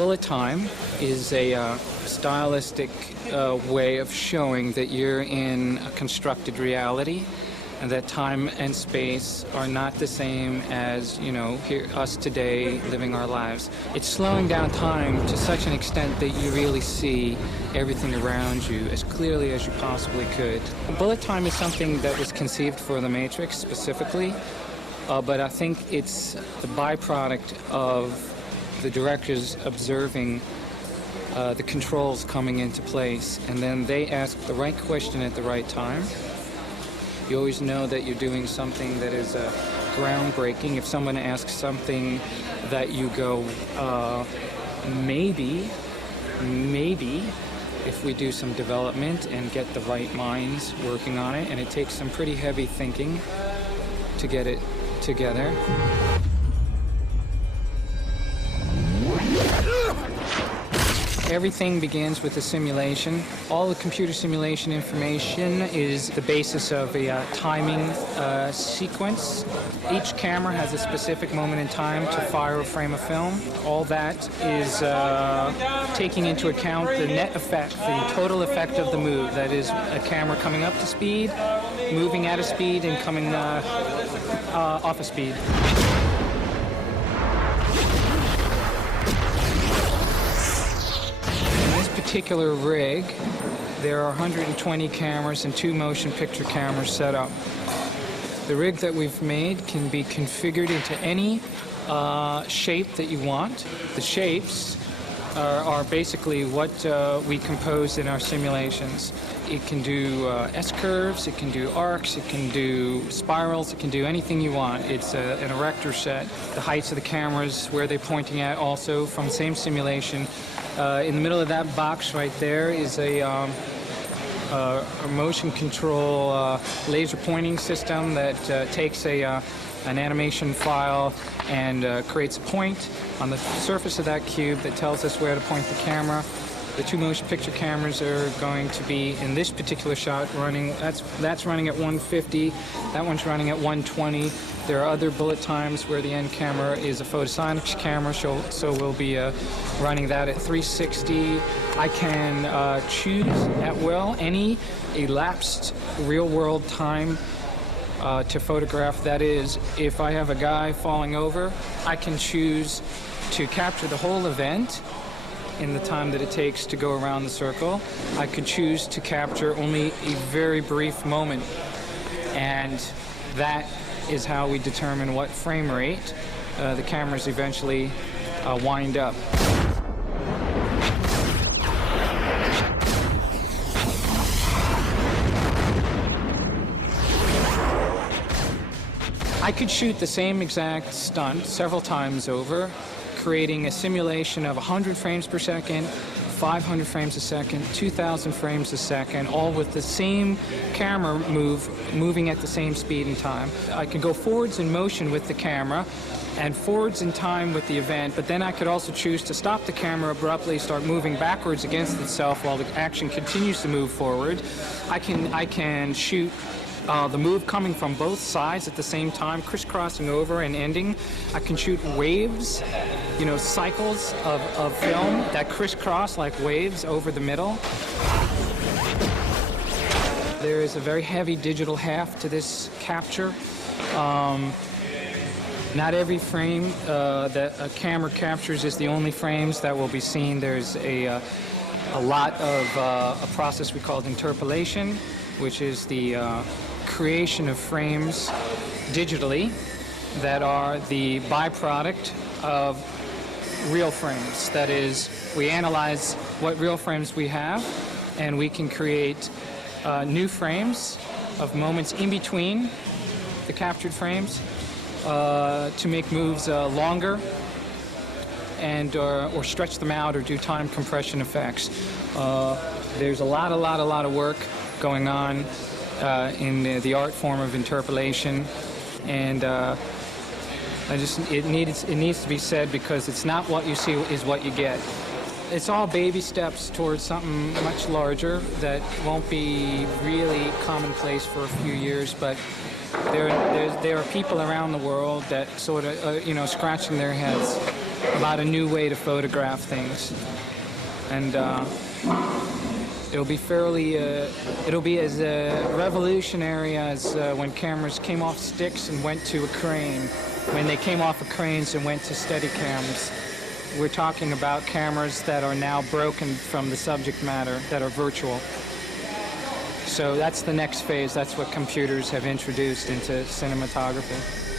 Bullet time is a stylistic way of showing that you're in a constructed reality, and that time and space are not the same as, you know, here, us today living our lives. It's slowing down time to such an extent that you really see everything around you as clearly as you possibly could. Bullet time is something that was conceived for The Matrix specifically, but I think it's the byproduct of the directors observing the controls coming into place, and then they ask the right question at the right time. You always know that you're doing something that is groundbreaking. If someone asks something that you go, maybe, if we do some development and get the right minds working on it, and it takes some pretty heavy thinking to get it together. Everything begins with a simulation. All the computer simulation information is the basis of a timing sequence. Each camera has a specific moment in time to fire a frame of film. All that is taking into account the net effect, the total effect of the move. That is a camera coming up to speed, moving at a speed, and coming off a speed. Particular rig, there are 120 cameras and 2 motion picture cameras set up. The rig that we've made can be configured into any shape that you want. The shapes are basically what we compose in our simulations. It can do S-curves, it can do arcs, it can do spirals, it can do anything you want. It's an erector set. The heights of the cameras, where they're pointing at, also from the same simulation. In the middle of that box right there is a motion control laser pointing system that takes an animation file and creates a point on the surface of that cube that tells us where to point the camera. The 2 motion picture cameras are going to be, in this particular shot, running, that's running at 150, that one's running at 120. There are other bullet times where the end camera is a photosonics camera, so we'll be running that at 360. I can choose at will any elapsed real-world time to photograph. That is, if I have a guy falling over, I can choose to capture the whole event in the time that it takes to go around the circle. I could choose to capture only a very brief moment, and that is how we determine what frame rate the cameras eventually wind up. I could shoot the same exact stunt several times over, creating a simulation of 100 frames per second, 500 frames a second, 2,000 frames a second, all with the same camera moving at the same speed and time. I can go forwards in motion with the camera and forwards in time with the event, but then I could also choose to stop the camera abruptly, start moving backwards against itself while the action continues to move forward. I can shoot the move coming from both sides at the same time, crisscrossing over and ending. I can shoot waves, you know, cycles of film that crisscross like waves over the middle. There is a very heavy digital heft to this capture. Not every frame that a camera captures is the only frames that will be seen. There's a lot of a process we call interpolation, which is the creation of frames digitally that are the byproduct of real frames. That is, we analyze what real frames we have, and we can create new frames of moments in between the captured frames to make moves longer and or stretch them out or do time compression effects. There's a lot of work going on in the art form of interpolation, and it needs to be said, because it's not what you see is what you get. It's all baby steps towards something much larger that won't be really commonplace for a few years, but there are people around the world that sort of, scratching their heads about a new way to photograph things. And it'll be as revolutionary as when cameras came off sticks and went to a crane, when they came off of cranes and went to Steadicams. We're talking about cameras that are now broken from the subject matter, that are virtual. So that's the next phase. That's what computers have introduced into cinematography.